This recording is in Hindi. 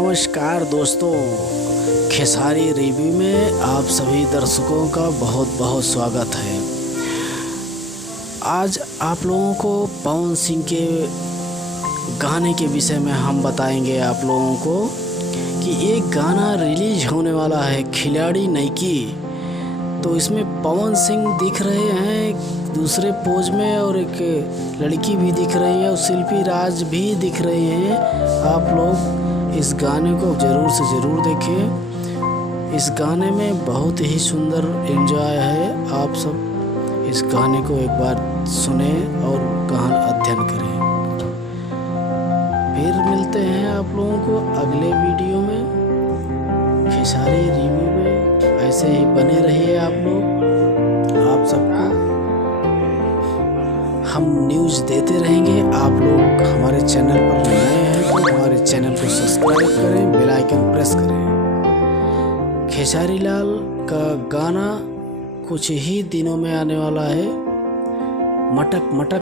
नमस्कार दोस्तों, खेसारी रिव्यू में आप सभी दर्शकों का बहुत बहुत स्वागत है। आज आप लोगों को पवन सिंह के गाने के विषय में हम बताएंगे आप लोगों को कि एक गाना रिलीज होने वाला है, खिलाड़ी नैकी। तो इसमें पवन सिंह दिख रहे हैं दूसरे पोज में और एक लड़की भी दिख रही है और शिल्पी राज भी दिख रही हैं। आप लोग इस गाने को ज़रूर से ज़रूर देखें। इस गाने में बहुत ही सुंदर एंजॉय है। आप सब इस गाने को एक बार सुने और गहन अध्ययन करें। फिर मिलते हैं आप लोगों को अगले वीडियो में खेसारी रिव्यू में। ऐसे ही बने रहिए आप लोग। आप सबको हम न्यूज़ देते रहेंगे। आप लोग हमारे चैनल पर नए हैं तो हमारे चैनल को सब्सक्राइब करें, बेल आइकन प्रेस करें। खेसारी लाल का गाना कुछ ही दिनों में आने वाला है, मटक मटक।